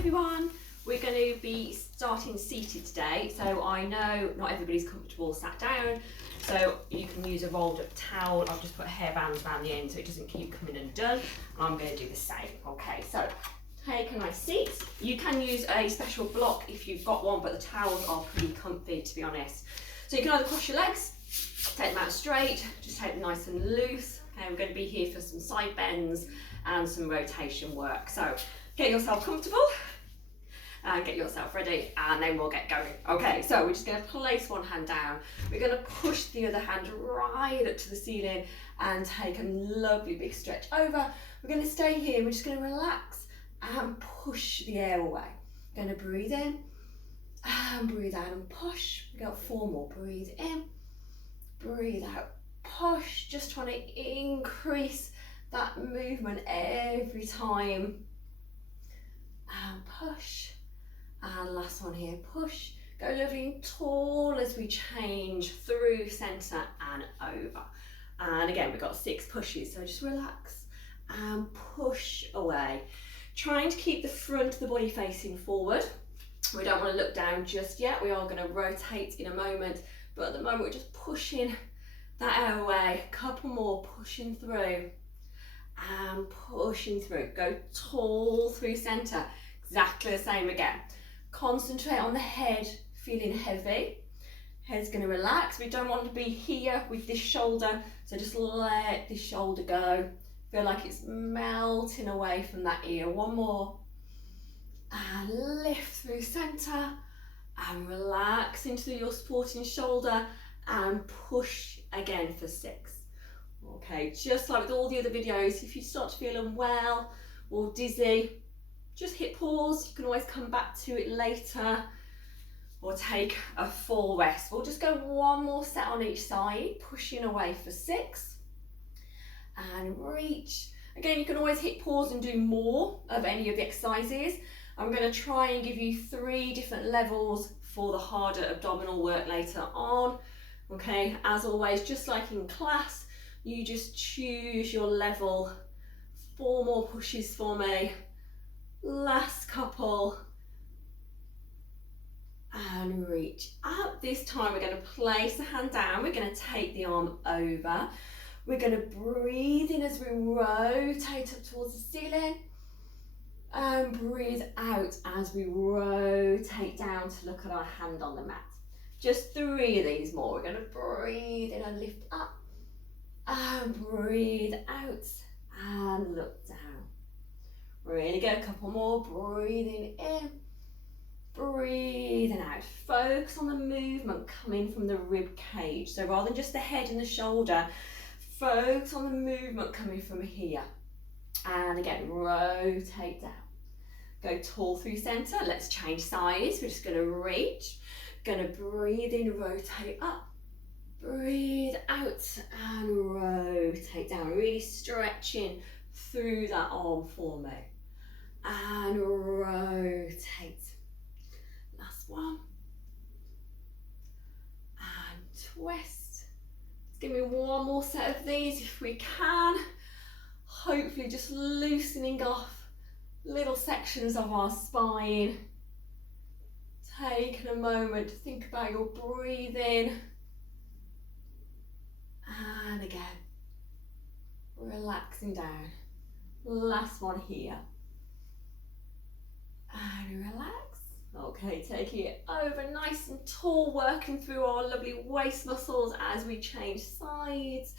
everyone. We're going to be starting seated today. So I know not everybody's comfortable sat down, so you can use a rolled up towel. I've just put hairbands around the end so it doesn't keep coming undone. And I'm going to do the same. Okay, so take a nice seat. You can use a special block if you've got one, but the towels are pretty comfy, to be honest. So you can either cross your legs, take them out straight, just take them nice and loose. Okay, we're going to be here for some side bends and some rotation work. So get yourself comfortable and get yourself ready, and then we'll get going. Okay, so we're just going to place one hand down. We're going to push the other hand right up to the ceiling and take a lovely big stretch over. We're going to stay here. We're just going to relax and push the air away. We're going to breathe in and breathe out and push. We've got 4 more. Breathe in, breathe out, push. Just trying to increase that movement every time. And push. And last one here, push. Go lovely and tall as we change through centre and over. And again, we've got 6 pushes, so just relax and push away. Trying to keep the front of the body facing forward. We don't want to look down just yet. We are going to rotate in a moment, but at the moment we're just pushing that air away. A couple more, pushing through and pushing through. Go tall through centre. Exactly the same again. Concentrate on the head feeling heavy. Head's going to relax. We don't want to be here with this shoulder, so just let this shoulder go. Feel like it's melting away from that ear. One more. And lift through centre and relax into your supporting shoulder and push again for 6. Okay, just like with all the other videos, if you start to feel unwell or dizzy, just hit pause. You can always come back to it later or take a full rest. We'll just go one more set on each side, pushing away for 6 and reach. Again, you can always hit pause and do more of any of the exercises. I'm going to try and give you 3 different levels for the harder abdominal work later on. Okay, as always, just like in class, you just choose your level. 4 more pushes for me. Last couple. And reach up. This time we're going to place the hand down. We're going to take the arm over. We're going to breathe in as we rotate up towards the ceiling. And breathe out as we rotate down to look at our hand on the mat. Just 3 of these more. We're going to breathe in and lift up. And breathe out and look down. Really good. A couple more. Breathing in, breathing out. Focus on the movement coming from the rib cage. So rather than just the head and the shoulder, focus on the movement coming from here. And again, rotate down. Go tall through centre. Let's change sides. We're just going to reach. Going to breathe in, rotate up. Breathe out and rotate down. Really stretching through that arm for me. And rotate. Last one. And twist. Let's give me one more set of these if we can. Hopefully just loosening off little sections of our spine. Taking a moment to think about your breathing. And again, relaxing down. Last one here. And relax. Okay, taking it over nice and tall, working through our lovely waist muscles as we change sides.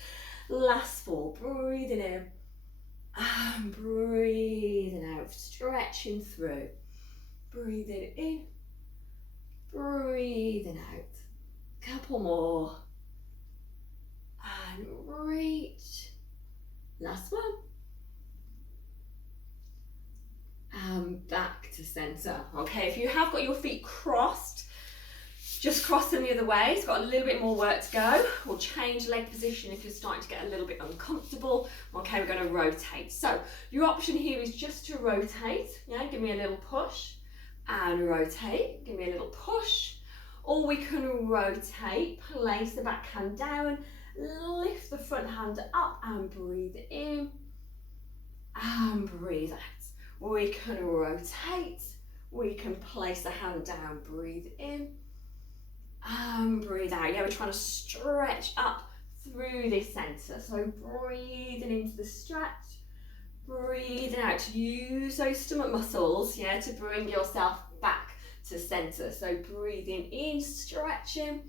Last 4, breathing in and breathing out, stretching through. Breathing in, breathing out. Couple more. And reach. Last one. And back to centre. Okay, if you have got your feet crossed, just cross them the other way. It's got a little bit more work to go. We'll change leg position if you're starting to get a little bit uncomfortable. Okay, we're going to rotate. So your option here is just to rotate. Yeah, give me a little push and rotate. Give me a little push. Or we can rotate, place the back hand down, lift the front hand up and breathe in and breathe out. We can rotate we can place the hand down, breathe in and breathe out. Yeah, we're trying to stretch up through this centre. So breathing into the stretch, breathing out. Use those stomach muscles, yeah, to bring yourself back to centre. So breathing in, stretching,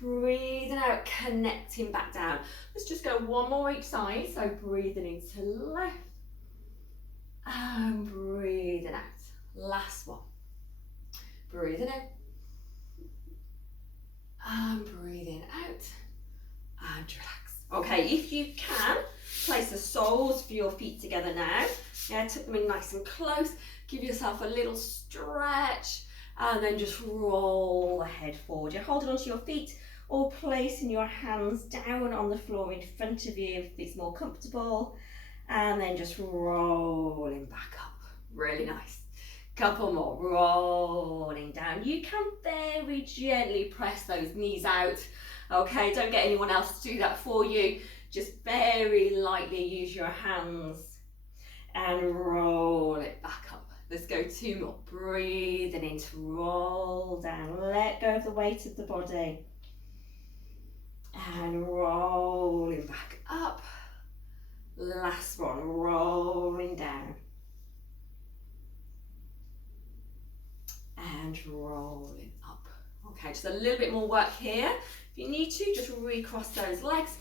breathing out, connecting back down. Let's just go one more each side. So breathing into left and breathing out. Last one. Breathing in and breathing out and relax. Okay, if you can, place the soles of your feet together now. Yeah, tuck them in nice and close. Give yourself a little stretch and then just roll the head forward. You're holding onto your feet or placing your hands down on the floor in front of you if it's more comfortable. And then just rolling back up. Really nice. Couple more, rolling down. You can very gently press those knees out. Okay, don't get anyone else to do that for you. Just very lightly use your hands and roll it back up. Let's go 2 more. Breathing in to roll down. Let go of the weight of the body. And rolling back up. Last one, rolling down. And rolling up. Okay, just a little bit more work here. If you need to, just recross those legs.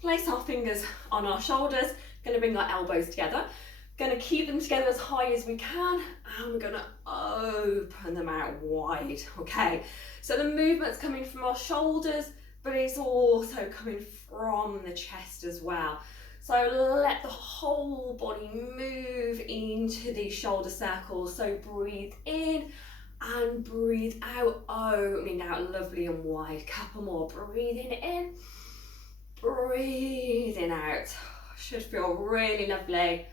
Place our fingers on our shoulders. Going to bring our elbows together. Going to keep them together as high as we can. And we're going to open them out wide. Okay, so the movement's coming from our shoulders, but it's also coming from the chest as well. So let the whole body move into these shoulder circles. So breathe in and breathe out, opening out lovely and wide. Couple more, breathing in, breathing out. Should feel really lovely.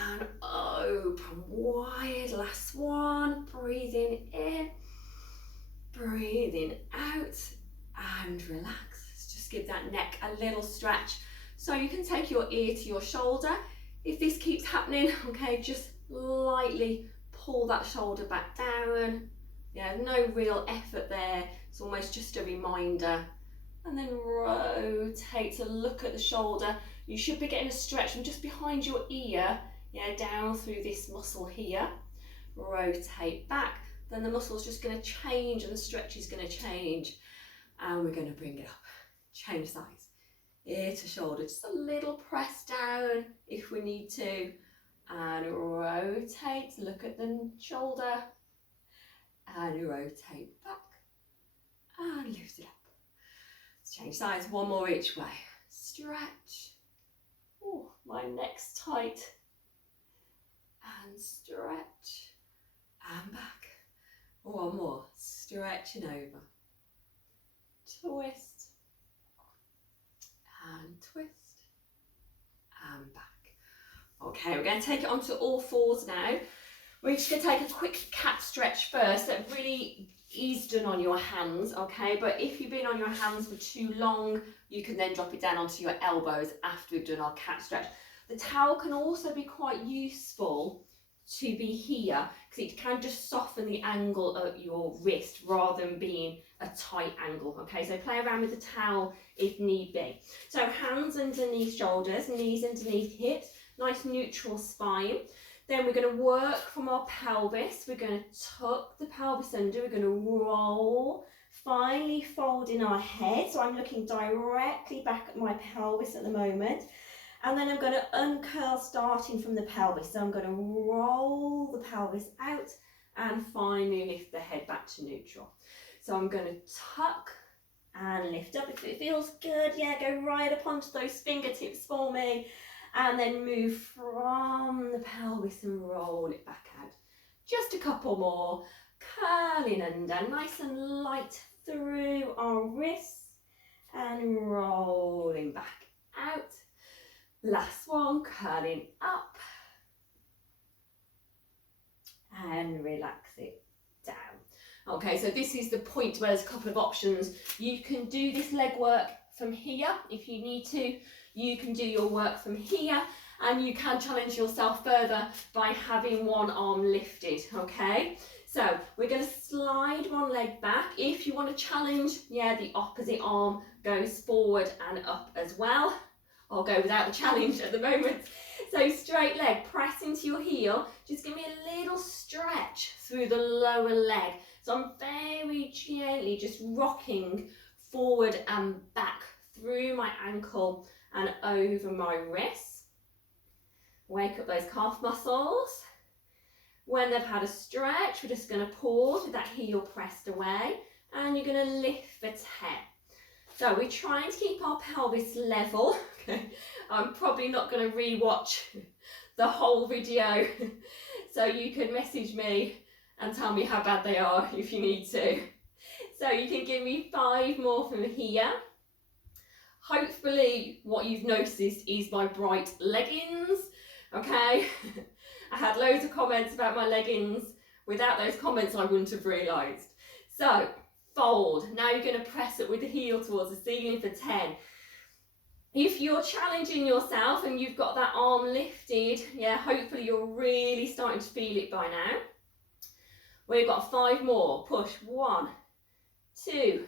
And open wide, last one. Breathing in, breathing out, and relax. Let's just give that neck a little stretch. So you can take your ear to your shoulder. If this keeps happening, okay, just lightly pull that shoulder back down. Yeah, no real effort there. It's almost just a reminder. And then rotate to look at the shoulder. You should be getting a stretch from just behind your ear, yeah, down through this muscle here. Rotate back. Then the muscle's just going to change and the stretch is going to change. And we're going to bring it up. Change sides. Ear to shoulder, just a little press down if we need to. And rotate, look at the shoulder. And rotate back. And lift it up. Let's change sides, one more each way. Stretch. Oh, my neck's tight. And stretch. And back. One more, stretching over. Twist. And twist, and back. Okay, we're going to take it onto all fours now. We're just going to take a quick cat stretch first. That really is done on your hands, okay? But if you've been on your hands for too long, you can then drop it down onto your elbows after we've done our cat stretch. The towel can also be quite useful to be here because it can just soften the angle of your wrist rather than being a tight angle. Okay, so play around with the towel if need be. So hands underneath shoulders, knees underneath hips, nice neutral spine. Then we're going to work from our pelvis. We're going to tuck the pelvis under. We're going to roll, finally folding our head. So I'm looking directly back at my pelvis at the moment. And then I'm going to uncurl starting from the pelvis. So I'm going to roll the pelvis out and finally lift the head back to neutral. So I'm going to tuck and lift up. If it feels good, yeah, go right up onto those fingertips for me. And then move from the pelvis and roll it back out. Just a couple more. Curling under, nice and light through our wrists. And rolling back out. Last one, curling up and relax it down. Okay, so this is the point where there's a couple of options. You can do this leg work from here if you need to. You can do your work from here, and you can challenge yourself further by having one arm lifted, okay? So we're going to slide one leg back. If you want to challenge, yeah, the opposite arm goes forward and up as well. I'll go without the challenge at the moment. So straight leg, press into your heel. Just give me a little stretch through the lower leg. So I'm very gently just rocking forward and back through my ankle and over my wrist. Wake up those calf muscles. When they've had a stretch, we're just going to pause with that heel pressed away, and you're going to lift the 10. So we're trying to keep our pelvis level. I'm probably not going to re-watch the whole video, so you can message me and tell me how bad they are if you need to. So you can give me 5 more from here. Hopefully what you've noticed is my bright leggings, okay? I had loads of comments about my leggings. Without those comments, I wouldn't have realised. So, fold. Now you're going to press it with the heel towards the ceiling for 10. If you're challenging yourself and you've got that arm lifted, yeah, hopefully you're really starting to feel it by now. We've got 5 more. Push. 1, 2,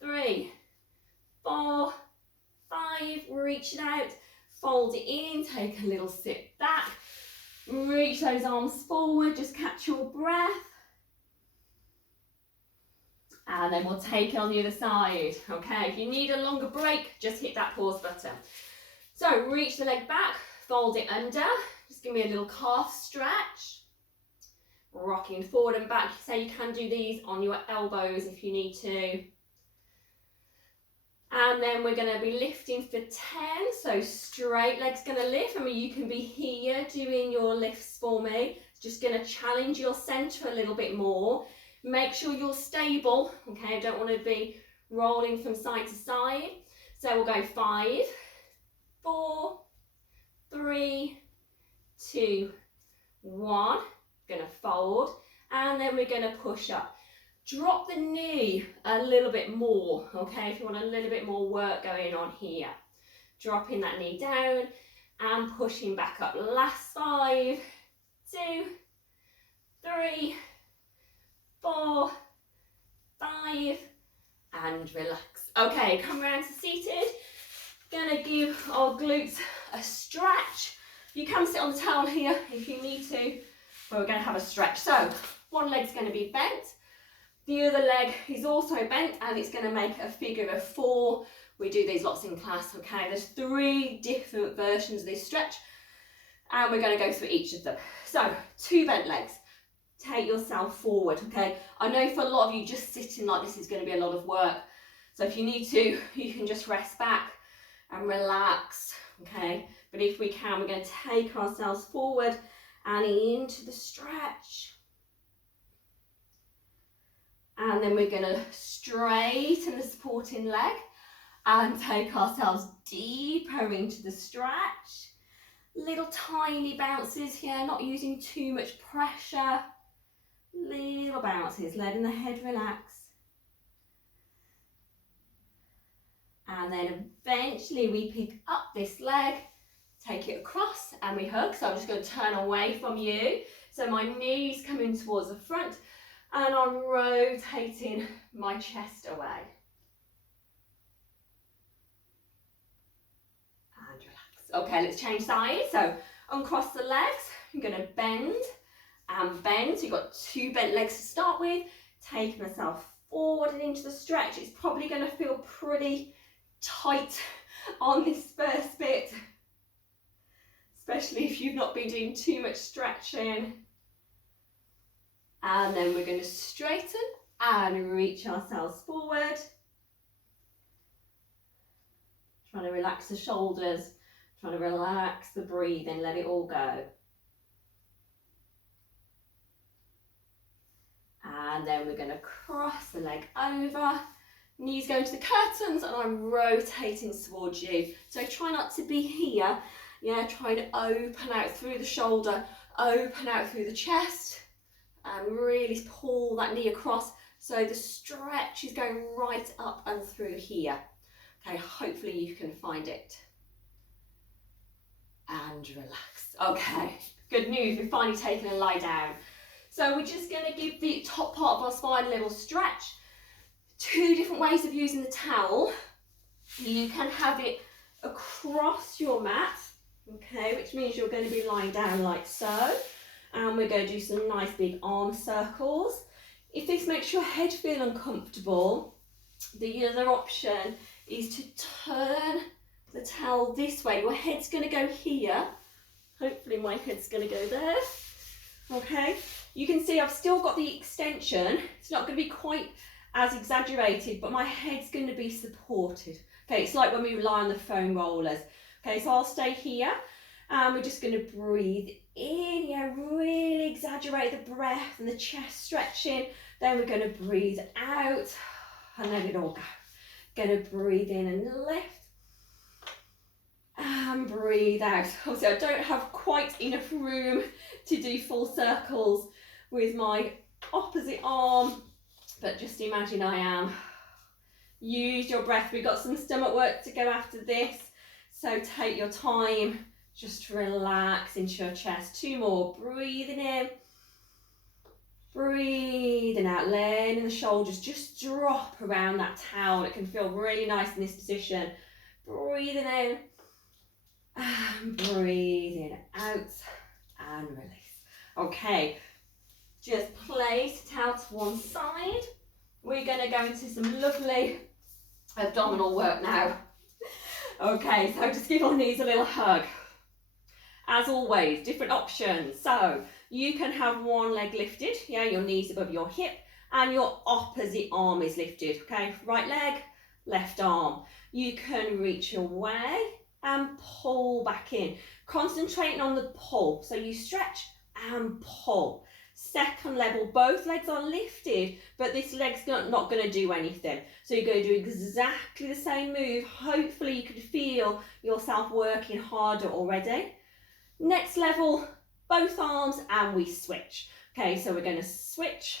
3, 4, 5. Reach it out. Fold it in. Take a little sit back. Reach those arms forward, just catch your breath. And then we'll take it on the other side. Okay, if you need a longer break, just hit that pause button. So reach the leg back, fold it under. Just give me a little calf stretch. Rocking forward and back. So you can do these on your elbows if you need to. And then we're going to be lifting for 10, so straight leg's going to lift. I mean, you can be here doing your lifts for me. It's just going to challenge your centre a little bit more. Make sure you're stable, okay? I don't want to be rolling from side to side. So we'll go 5, 4, 3, 2, 1. Going to fold, and then we're going to push up. Drop the knee a little bit more, okay, if you want a little bit more work going on here. Dropping that knee down and pushing back up. Last 5, 2, 3, 4, 5, and relax. Okay, come around to seated. Gonna give our glutes a stretch. You can sit on the towel here if you need to, but we're gonna have a stretch. So, one leg's gonna be bent. The other leg is also bent, and it's going to make a figure of 4. We do these lots in class, okay? There's 3 different versions of this stretch, and we're going to go through each of them. So, 2 bent legs. Take yourself forward, okay? I know for a lot of you, just sitting like this is going to be a lot of work. So if you need to, you can just rest back and relax, okay? But if we can, we're going to take ourselves forward and into the stretch. And then we're going to straighten the supporting leg and take ourselves deeper into the stretch. Little tiny bounces here, not using too much pressure. Little bounces, letting the head relax. And then eventually we pick up this leg, take it across and we hug. So I'm just going to turn away from you. So my knees coming towards the front. And I'm rotating my chest away. And relax. Okay, let's change sides. So uncross the legs. I'm going to bend and bend. So you've got 2 bent legs to start with. Taking myself forward and into the stretch. It's probably going to feel pretty tight on this first bit, especially if you've not been doing too much stretching. And then we're going to straighten and reach ourselves forward. Trying to relax the shoulders, trying to relax the breathing, let it all go. And then we're going to cross the leg over, knees going to the curtains, and I'm rotating towards you. So try not to be here, yeah, try to open out through the shoulder, open out through the chest. And really pull that knee across so the stretch is going right up and through here. Okay, hopefully you can find it. and relax. Okay, good news, we've finally taken a lie down. So we're just going to give the top part of our spine a little stretch. 2 different ways of using the towel. You can have it across your mat, okay, which means you're going to be lying down like so. And we're going to do some nice big arm circles. If this makes your head feel uncomfortable, the other option is to turn the towel this way. Your head's going to go here. Hopefully my head's going to go there. Okay, you can see I've still got the extension. It's not going to be quite as exaggerated, but my head's going to be supported. Okay, it's like when we lie on the foam rollers. Okay, so I'll stay here and we're just going to breathe in. Yeah, really exaggerate the breath and the chest stretching. Then we're going to breathe out and let it all go. Going to breathe in and lift. And breathe out. Obviously, I don't have quite enough room to do full circles with my opposite arm, but just imagine I am. Use your breath. We've got some stomach work to go after this, so take your time. Just relax into your chest. 2 more. Breathing in. Breathing out. Letting the shoulders just drop around that towel. It can feel really nice in this position. Breathing in. And breathing out and release. Okay, just place it out to one side. We're going to go into some lovely abdominal work now. Okay, so just give our knees a little hug. As always, different options. So you can have one leg lifted, yeah, your knees above your hip, and your opposite arm is lifted. Okay, right leg, left arm. You can reach away and pull back in, concentrating on the pull. So you stretch and pull. Second level, both legs are lifted, but this leg's not going to do anything. So you're going to do exactly the same move. Hopefully you can feel yourself working harder already. Next level, both arms, and we switch. Okay, so we're going to switch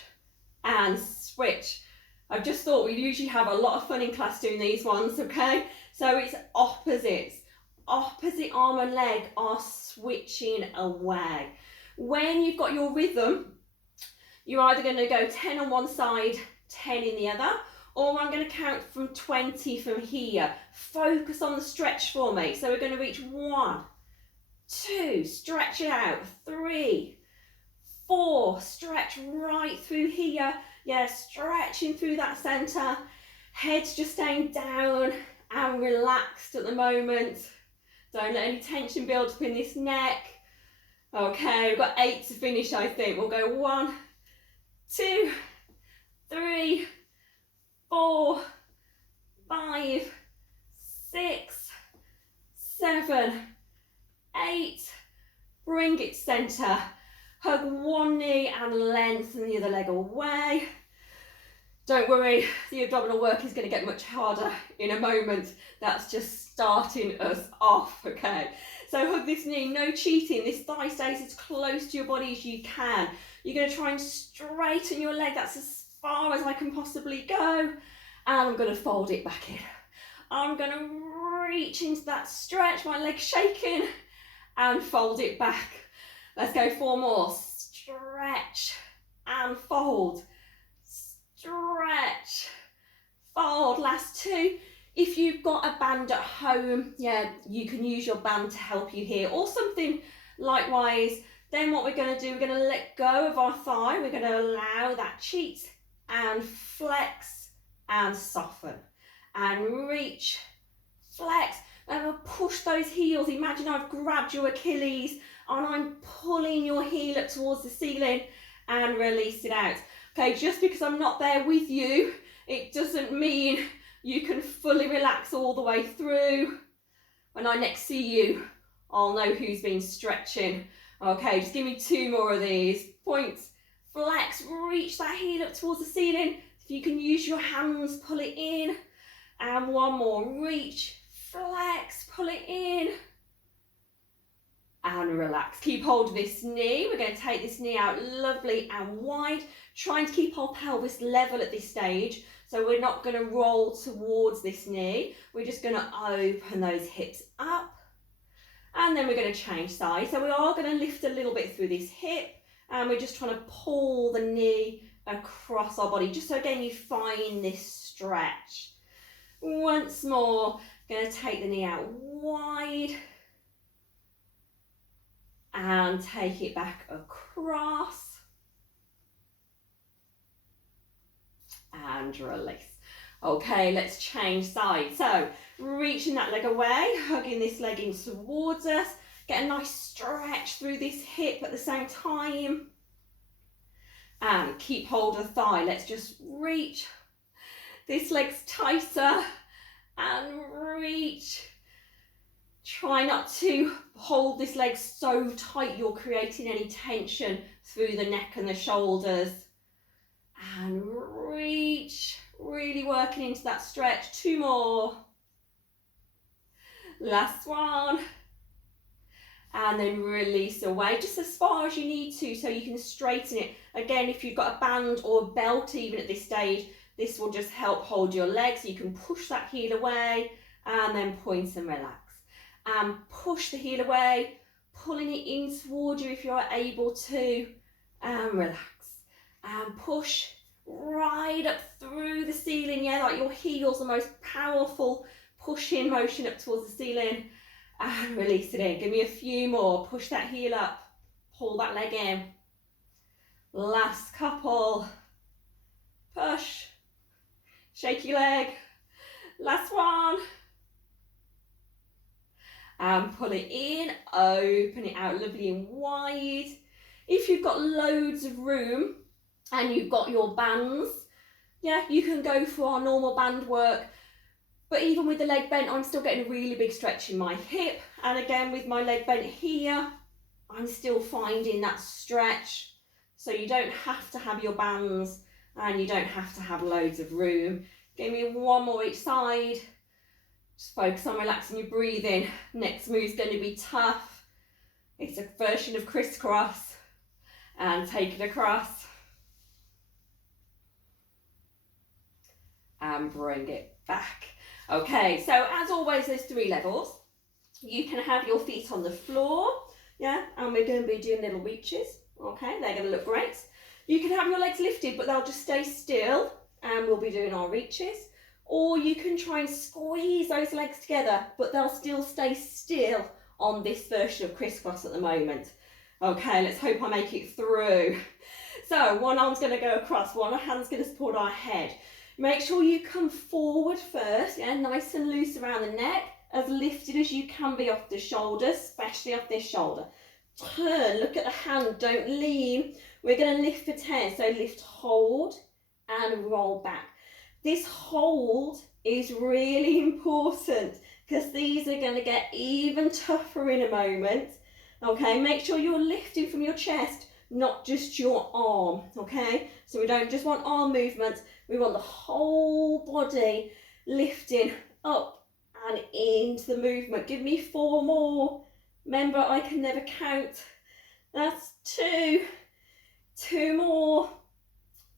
and switch. I've just thought we'd usually have a lot of fun in class doing these ones, okay? So it's opposites. Opposite arm and leg are switching away. When you've got your rhythm, you're either going to go 10 on one side, 10 in the other, or I'm going to count from 20 from here. Focus on the stretch for me. So we're going to reach 1, 2, stretch it out, 3, 4, stretch right through here. Yeah, stretching through that centre. Head's just staying down and relaxed at the moment. Don't let any tension build up in this neck. Okay, we've got 8 to finish, I think. We'll go 1, 2, 3, 4, 5, 6, 7, 8. Bring it centre. Hug one knee and lengthen the other leg away. Don't worry, the abdominal work is going to get much harder in a moment. That's just starting us off, okay? So hug this knee, no cheating. This thigh stays as close to your body as you can. You're going to try and straighten your leg. That's as far as I can possibly go. And I'm going to fold it back in. I'm going to reach into that stretch, my leg shaking, and fold it back. Let's go 4 more. Stretch and fold. Stretch, fold. Last 2. If you've got a band at home, yeah, you can use your band to help you here, or something likewise. Then what we're going to do, we're going to let go of our thigh. We're going to allow that cheat and flex and soften and reach, flex, and we'll push those heels. Imagine I've grabbed your Achilles and I'm pulling your heel up towards the ceiling and release it out. Okay, just because I'm not there with you, it doesn't mean you can fully relax all the way through. When I next see you, I'll know who's been stretching. Okay, just give me 2 more of these. Points, flex, reach that heel up towards the ceiling. If you can use your hands, pull it in. And 1 more, reach, flex, pull it in. And relax. Keep hold of this knee. We're going to take this knee out lovely and wide, trying to keep our pelvis level at this stage. So we're not going to roll towards this knee. We're just going to open those hips up And then we're going to change sides. So we are going to lift a little bit through this hip, and we're just trying to pull the knee across our body, just so again you find this stretch. Once more, going to take the knee out wide and take it back across and release. Okay, let's change sides. So reaching that leg away, hugging this leg in towards us, get a nice stretch through this hip at the same time, and keep hold of the thigh. Let's just reach. This leg's tighter and reach. Try not to hold this leg so tight you're creating any tension through the neck and the shoulders. And reach, really working into that stretch. 2 more. Last one. And then release away just as far as you need to so you can straighten it. Again, if you've got a band or a belt even at this stage, this will just help hold your leg so you can push that heel away and then point and relax. And push the heel away, pulling it in towards you if you're able to, and relax. And push right up through the ceiling, yeah, like your heel's the most powerful pushing motion up towards the ceiling, and release it in. Give me a few more. Push that heel up, pull that leg in. Last couple. Push, shake your leg. Last one. And pull it in, open it out lovely and wide. If you've got loads of room and you've got your bands, yeah, you can go for our normal band work. But even with the leg bent, I'm still getting a really big stretch in my hip. And again, with my leg bent here, I'm still finding that stretch. So you don't have to have your bands and you don't have to have loads of room. Give me 1 more each side. Just focus on relaxing your breathing. Next move's going to be tough. It's a version of crisscross. And take it across. And bring it back. Okay, so as always, there's 3 levels. You can have your feet on the floor, yeah, and we're going to be doing little reaches. Okay, they're going to look great. You can have your legs lifted, but they'll just stay still, and we'll be doing our reaches. Or you can try and squeeze those legs together, but they'll still stay still on this version of crisscross at the moment. Okay, let's hope I make it through. So one arm's going to go across, one hand's going to support our head. Make sure you come forward first, yeah, nice and loose around the neck, as lifted as you can be off the shoulders, especially off this shoulder. Turn, look at the hand, don't lean. We're going to lift for 10, so lift, hold, and roll back. This hold is really important because these are going to get even tougher in a moment. Okay, make sure you're lifting from your chest, not just your arm, okay? So we don't just want arm movement, we want the whole body lifting up and into the movement. Give me 4 more. Remember, I can never count. That's 2. 2 more.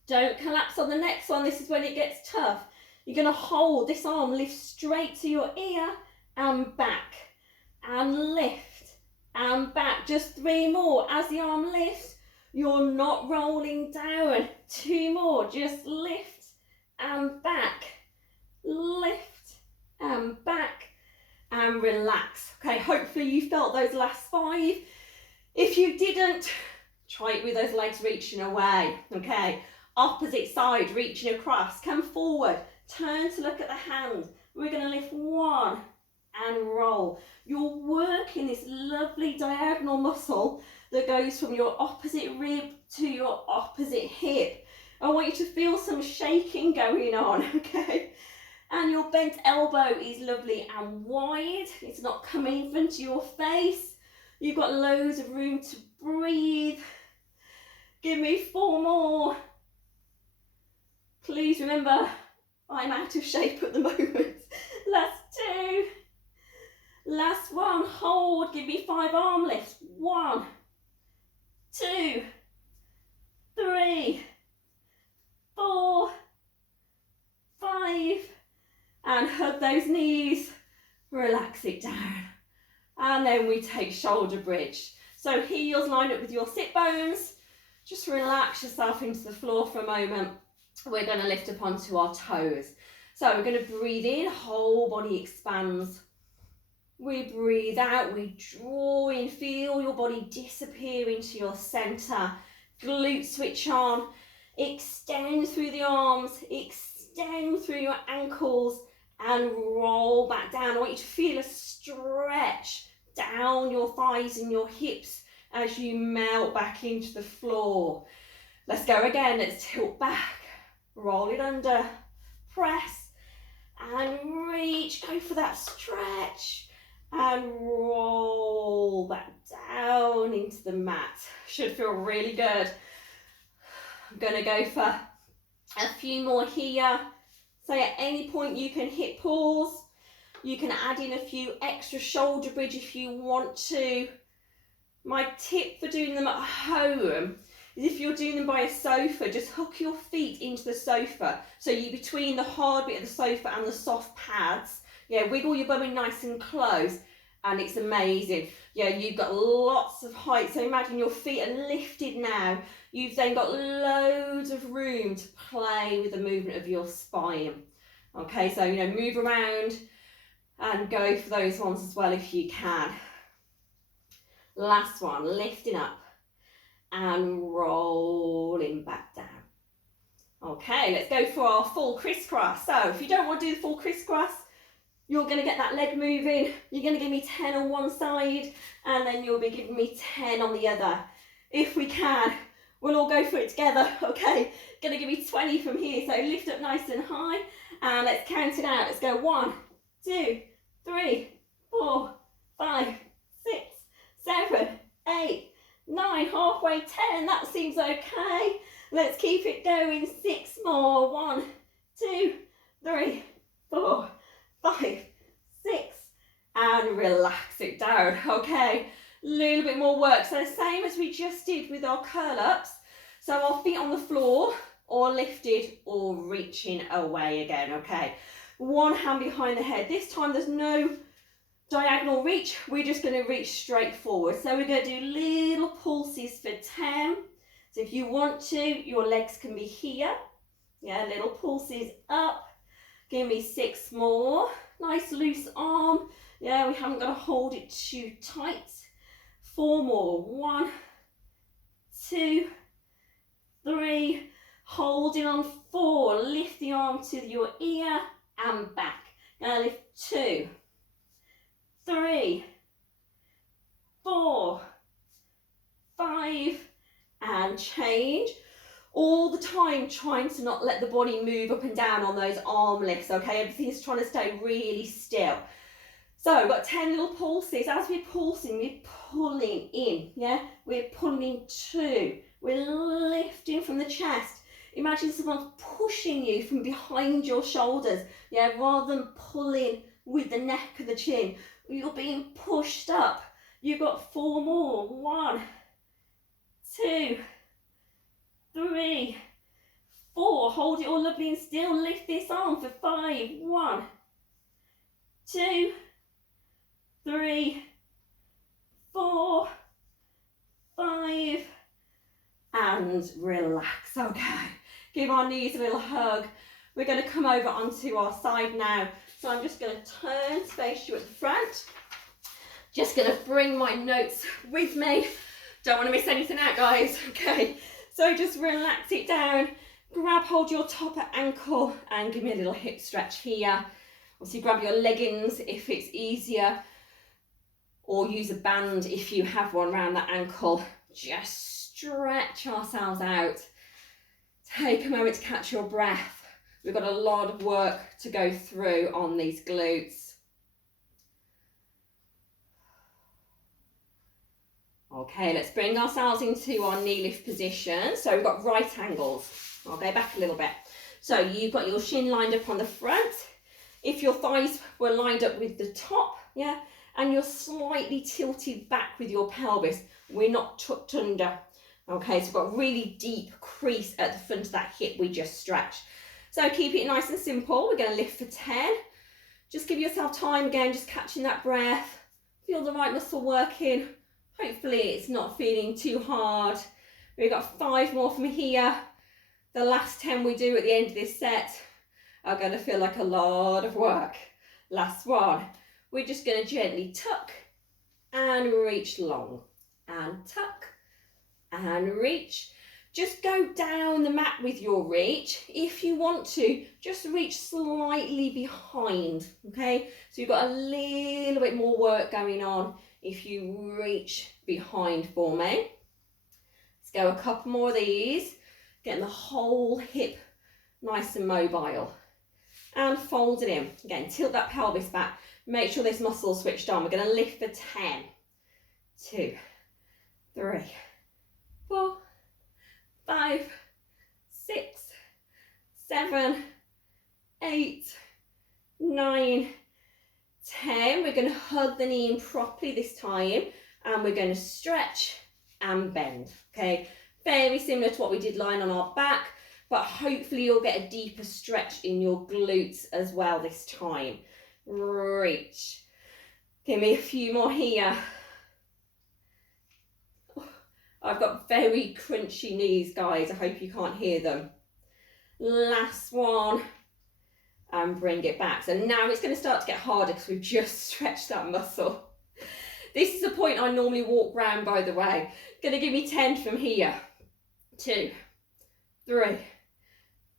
Don't collapse on the next one. This is when it gets tough. You're going to hold this arm, lift straight to your ear and back. And lift and back. Just 3 more. As the arm lifts, you're not rolling down. 2 more. Just lift and back. Lift and back. And relax. Okay, hopefully you felt those last 5. If you didn't, try it with those legs reaching away. Okay. Opposite side, reaching across, come forward, turn to look at the hand. We're going to lift 1 and roll. You're working this lovely diagonal muscle that goes from your opposite rib to your opposite hip. I want you to feel some shaking going on, okay? And your bent elbow is lovely and wide. It's not coming in front of your face. You've got loads of room to breathe. Give me 4 more. Please remember, I'm out of shape at the moment. Last 2. Last 1. Hold. Give me 5 arm lifts. 1, 2, 3, 4, 5. And hug those knees. Relax it down. and then we take shoulder bridge. So heels lined up with your sit bones. Just relax yourself into the floor for a moment. We're going to lift up onto our toes. So we're going to breathe in, whole body expands. We breathe out, we draw in, feel your body disappear into your centre. Glute switch on, extend through the arms, extend through your ankles and roll back down. I want you to feel a stretch down your thighs and your hips as you melt back into the floor. Let's go again, let's tilt back, roll it under, press and reach, go for that stretch and roll back down into the mat. Should feel really good. I'm gonna go for a few more here. So at any point you can hit pause. You can add in a few extra shoulder bridge if you want to. My tip for doing them at home is if you're doing them by a sofa, just hook your feet into the sofa. So you're between the hard bit of the sofa and the soft pads. Yeah, wiggle your bum in nice and close and it's amazing. Yeah, you've got lots of height. So imagine your feet are lifted now. You've then got loads of room to play with the movement of your spine. Okay, so, you know, move around and go for those ones as well if you can. Last one, lifting up and rolling back down. Okay, let's go for our full crisscross. So if you don't want to do the full crisscross, you're going to get that leg moving. You're going to give me 10 on one side and then you'll be giving me 10 on the other. If we can, we'll all go for it together. Okay, going to give me 20 from here. So lift up nice and high and let's count it out. Let's go 1, 2, 3, 4, 5, 6, 7, 8, 9, halfway 10. That seems okay. Let's keep it going. 6 more. 1, 2, 3, 4, 5, 6, and relax it down. Okay, a little bit more work. So the same as we just did with our curl ups. So our feet on the floor or lifted or reaching away again. Okay, one hand behind the head. This time there's no diagonal reach. We're just going to reach straight forward. So we're going to do little pulses for 10. So if you want to, your legs can be here. Yeah, little pulses up. Give me 6 more. Nice loose arm. Yeah, we haven't got to hold it too tight. 4 more. 1, 2, 3. Holding on 4. Lift the arm to your ear and back. Now lift 2, 3, 4, 5, and change. All the time trying to not let the body move up and down on those arm lifts, okay? Everything's trying to stay really still. So we've got 10 little pulses. As we're pulsing, we're pulling in, yeah? We're pulling 2. We're lifting from the chest. Imagine someone pushing you from behind your shoulders, yeah? Rather than pulling with the neck of the chin. You're being pushed up. You've got 4 more. 1, 2, 3, 4. Hold it all lovely and still. Lift this arm for 5. 1, 2, 3, 4, 5, and relax. Okay, give our knees a little hug. We're going to come over onto our side now. So I'm just going to turn, space you at the front. Just going to bring my notes with me. Don't want to miss anything out, guys. Okay, so just relax it down. Grab hold your top ankle and give me a little hip stretch here. Obviously grab your leggings if it's easier, or use a band if you have one around that ankle. Just stretch ourselves out. Take a moment to catch your breath. We've got a lot of work to go through on these glutes. Okay, let's bring ourselves into our knee lift position. So we've got right angles. I'll go back a little bit. So you've got your shin lined up on the front. If your thighs were lined up with the top, yeah, and you're slightly tilted back with your pelvis, we're not tucked under. Okay, so we've got a really deep crease at the front of that hip we just stretched. So keep it nice and simple. We're going to lift for 10. Just give yourself time again, just catching that breath. Feel the right muscle working. Hopefully it's not feeling too hard. We've got 5 more from here. The last 10 we do at the end of this set are going to feel like a lot of work. Last one. We're just going to gently tuck and reach long. And tuck and reach. Just go down the mat with your reach. If you want to, just reach slightly behind, okay? So you've got a little bit more work going on if you reach behind for me. Let's go a couple more of these. Getting the whole hip nice and mobile. And fold it in. Again, tilt that pelvis back. Make sure this muscle's switched on. We're going to lift for 10, 2, 3, 4, 5, 6, 7, 8, 9, 10. We're going to hug the knee in properly this time, and we're going to stretch and bend, okay? Very similar to what we did lying on our back, but hopefully you'll get a deeper stretch in your glutes as well this time. Reach. Give me a few more here. I've got very crunchy knees, guys. I hope you can't hear them. Last one. And bring it back. So now it's going to start to get harder because we've just stretched that muscle. This is the point I normally walk round, by the way. Going to give me 10 from here. 2, 3,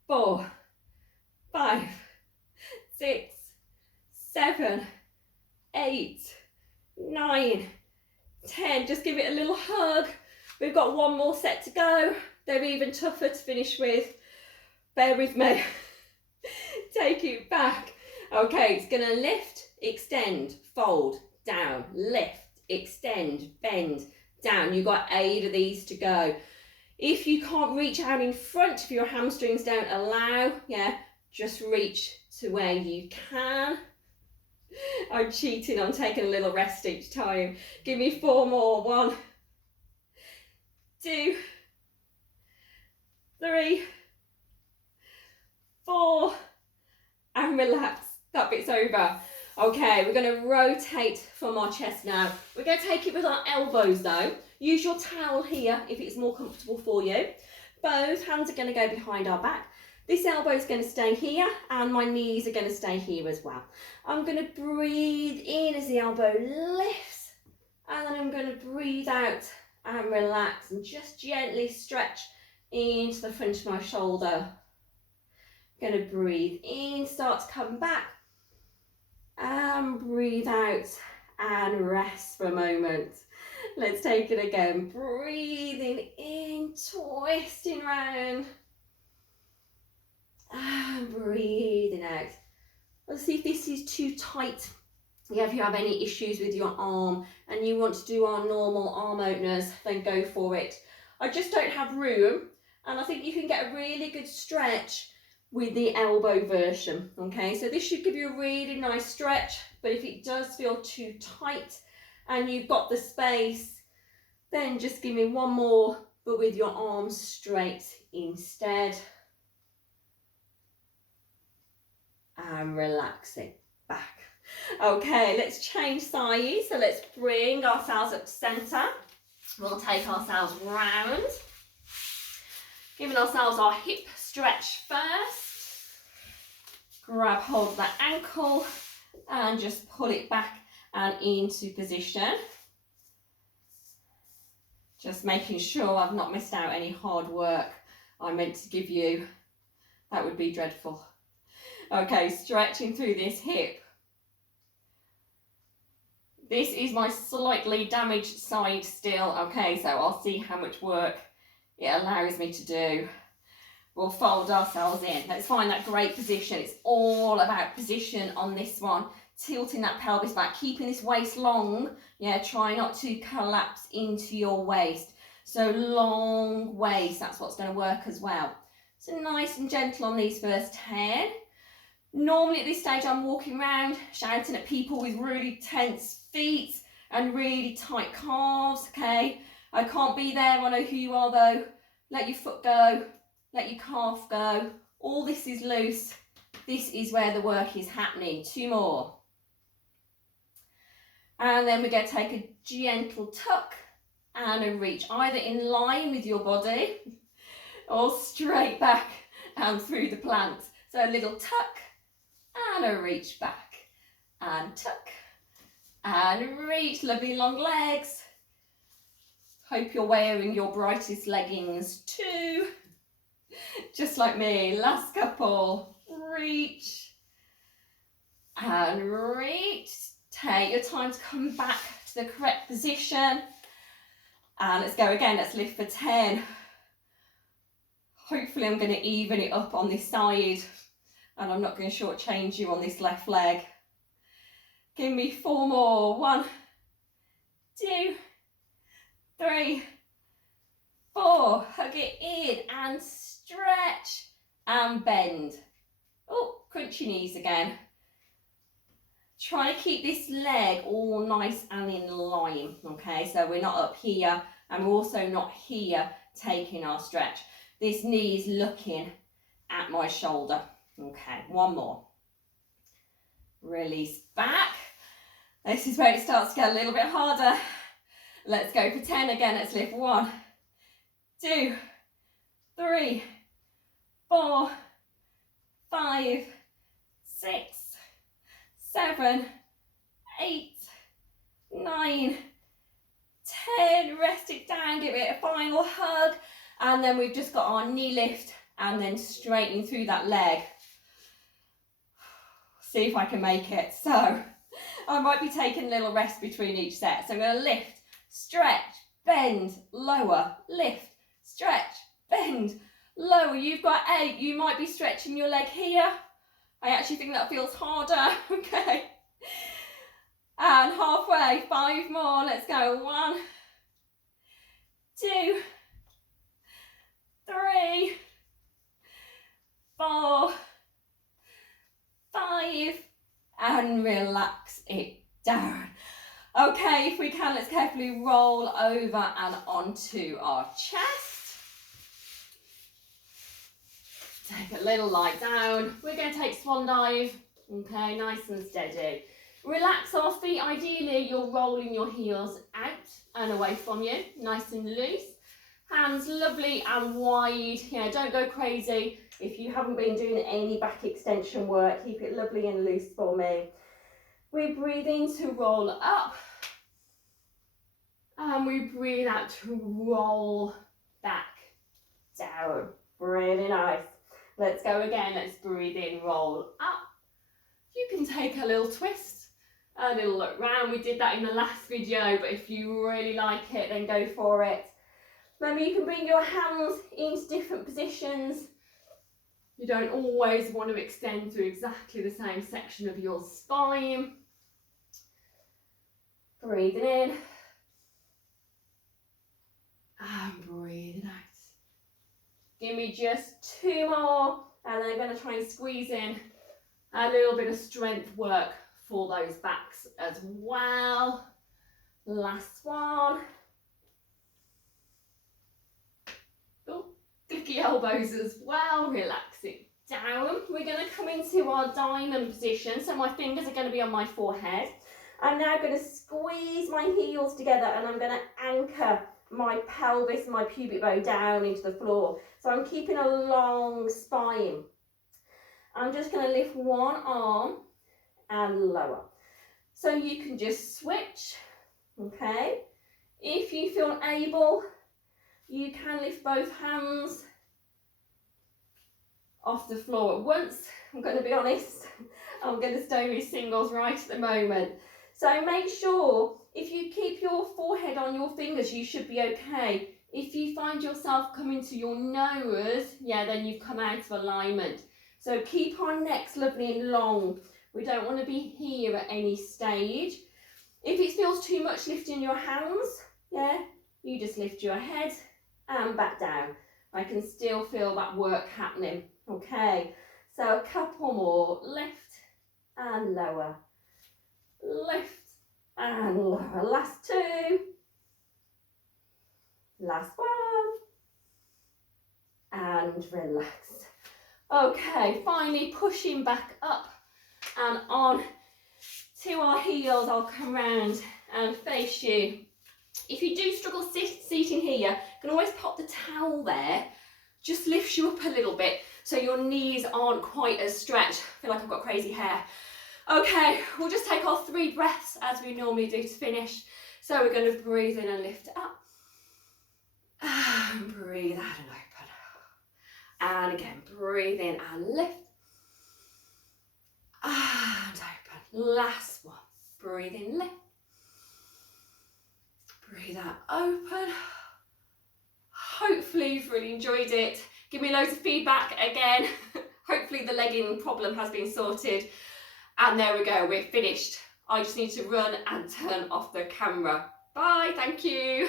4, 5, 6, 7, 8, 9, 10. Just give it a little hug. We've got one more set to go. They're even tougher to finish with. Bear with me. Take it back. Okay, it's going to lift, extend, fold, down, lift, extend, bend, down. You've got 8 of these to go. If you can't reach out in front, if your hamstrings don't allow, just reach to where you can. I'm cheating, I'm taking a little rest each time. Give me 4 more. 1, 2, 3, 4, and relax. That bit's over. Okay, we're going to rotate from our chest now. We're going to take it with our elbows though. Use your towel here if it's more comfortable for you. Both hands are going to go behind our back. This elbow is going to stay here and my knees are going to stay here as well. I'm going to breathe in as the elbow lifts, and then I'm going to breathe out and relax and just gently stretch into the front of my shoulder. Going to breathe in, start to come back, and breathe out and rest for a moment. Let's take it again. Breathing in, twisting round, and breathing out. Let's see if this is too tight. If you have any issues with your arm and you want to do our normal arm openers, then go for it. I just don't have room, and I think you can get a really good stretch with the elbow version. Okay, so this should give you a really nice stretch, but if it does feel too tight and you've got the space, then just give me 1 more, but with your arms straight instead. And relaxing back. Okay, let's change sides. So let's bring ourselves up to centre. We'll take ourselves round, giving ourselves our hip stretch first. Grab hold of that ankle and just pull it back and into position. Just making sure I've not missed out any hard work I meant to give you. That would be dreadful. Okay, stretching through this hip. This is my slightly damaged side still. Okay, so I'll see how much work it allows me to do. We'll fold ourselves in. Let's find that great position. It's all about position on this one. Tilting that pelvis back, keeping this waist long. Try not to collapse into your waist. So long waist, that's what's going to work as well. So nice and gentle on these first 10. Normally at this stage I'm walking around shouting at people with really tense feet and really tight calves, okay? I can't be there. I know who you are though. Let your foot go, let your calf go. All this is loose. This is where the work is happening. 2 more. And then we're going to take a gentle tuck and a reach, either in line with your body or straight back and through the planks. So a little tuck and a reach back and tuck and reach. Lovely long legs. Hope you're wearing your brightest leggings too. Just like me. Last couple. Reach and reach. Take your time to come back to the correct position. And let's go again. Let's lift for 10. Hopefully I'm going to even it up on this side and I'm not going to shortchange you on this left leg. Give me 4 more. 1, 2, 3, 4. Hug it in and stretch and bend. Oh, crunch your knees again. Try to keep this leg all nice and in line, okay? So we're not up here and we're also not here taking our stretch. This knee is looking at my shoulder. Okay, 1 more. Release back. This is where it starts to get a little bit harder. Let's go for 10 again. Let's lift 1, 2, 3, 4, 5, 6, 7, 8, 9, 10. Rest it down, give it a final hug. And then we've just got our knee lift and then straighten through that leg. See if I can make it. So I might be taking a little rest between each set. So I'm going to lift, stretch, bend, lower, lift, stretch, bend, lower. You've got 8. You might be stretching your leg here. I actually think that feels harder. Okay. And halfway, 5 more. Let's go. 1, 2, 3, 4, 5, and relax it down. Okay, if we can, let's carefully roll over and onto our chest. Take a little lie down. We're going to take swan dive. Okay, nice and steady. Relax our feet. Ideally, you're rolling your heels out and away from you, nice and loose. Hands lovely and wide. Yeah, don't go crazy. If you haven't been doing any back extension work, keep it lovely and loose for me. We breathe in to roll up. And we breathe out to roll back down. Really nice. Let's go again. Let's breathe in, roll up. You can take a little twist, a little look round. We did that in the last video, but if you really like it, then go for it. Remember, you can bring your hands into different positions. You don't always want to extend through exactly the same section of your spine. Breathing in. And breathing out. Give me just 2 more, and then I'm going to try and squeeze in a little bit of strength work for those backs as well. Last one. Oh, sticky elbows as well. Relax it down. We're going to come into our diamond position. So my fingers are going to be on my forehead. I'm now going to squeeze my heels together and I'm going to anchor my pelvis and my pubic bone down into the floor. So I'm keeping a long spine. I'm just going to lift one arm and lower. So you can just switch, okay? If you feel able, you can lift both hands off the floor at once. I'm going to be honest, I'm going to stay with singles right at the moment. So make sure, if you keep your forehead on your fingers, you should be okay. If you find yourself coming to your nose, yeah, then you've come out of alignment. So keep our necks lovely and long. We don't want to be here at any stage. If it feels too much lifting your hands, yeah, you just lift your head and back down. I can still feel that work happening. Okay, so a couple more. Lift and lower. Lift and lower. Last 2. Last 1. And relax. Okay, finally pushing back up and on to our heels. I'll come round and face you. If you do struggle seating here, you can always pop the towel there. Just lifts you up a little bit so your knees aren't quite as stretched. I feel like I've got crazy hair. Okay, we'll just take our 3 breaths as we normally do to finish. So we're going to breathe in and lift up. And breathe out and open. And again, breathe in and lift. And open. Last one. Breathe in, lift. Breathe out, open. Hopefully you've really enjoyed it. Give me loads of feedback again. Hopefully the legging problem has been sorted. And there we go, we're finished. I just need to run and turn off the camera. Bye, thank you.